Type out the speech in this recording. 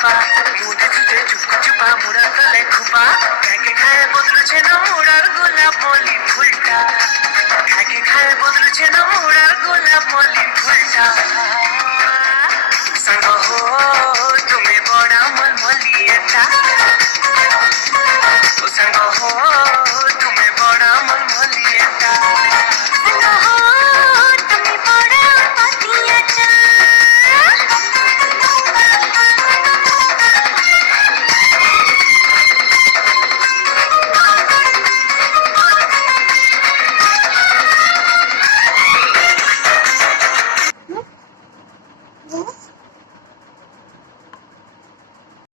চাপা মুড়ে ছুটে চুপা চুপা মুড়ার তলে খুপা ঘাকে খায় বদলছে না মুড়ার গোলাপ মলি ফুলটা ঘাকে খায় বদলছে না মুড়ার গোলাপ মলি ফুলটা সাঙ্গ হো